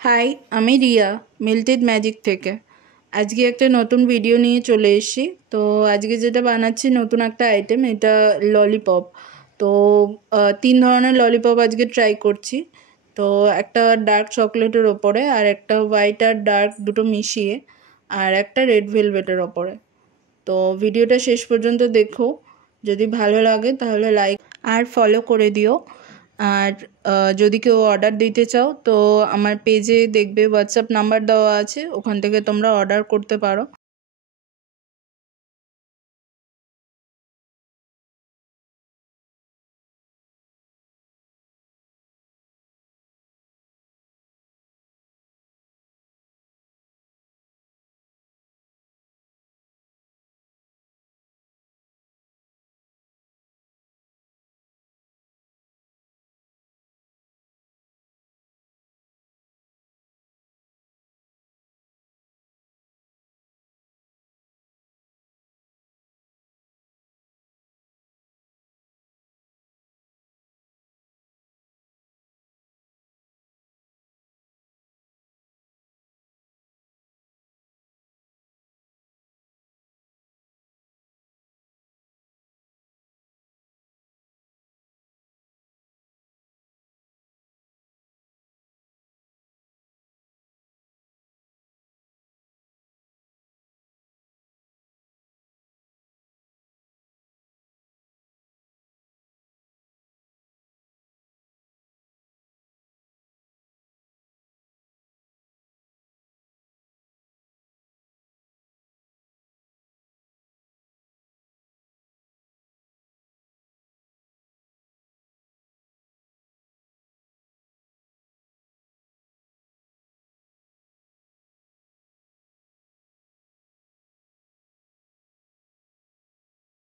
হাই, আমি রিয়া মিল্টেড ম্যাজিক থেকে। আজকে একটা নতুন ভিডিও নিয়ে চলে এসেছি। তো আজকে যেটা বানাচ্ছি নতুন একটা আইটেম, এটা ললিপপ। তো 3 ধরনের ললিপপ আজকে ট্রাই করছি। তো একটা ডার্ক চকলেটের ওপরে, আর একটা হোয়াইট আর ডার্ক দুটো মিশিয়ে, আর একটা রেড ভেলভেটের ওপরে। তো ভিডিওটা শেষ পর্যন্ত দেখো, যদি ভালো লাগে তাহলে লাইক আর ফলো করে দিও। আর যদি কেউ অর্ডার দিতে চাও তো আমার পেজে দেখবে হোয়াটসঅ্যাপ নাম্বার দেওয়া আছে, ওখান থেকে তোমরা অর্ডার করতে পারো।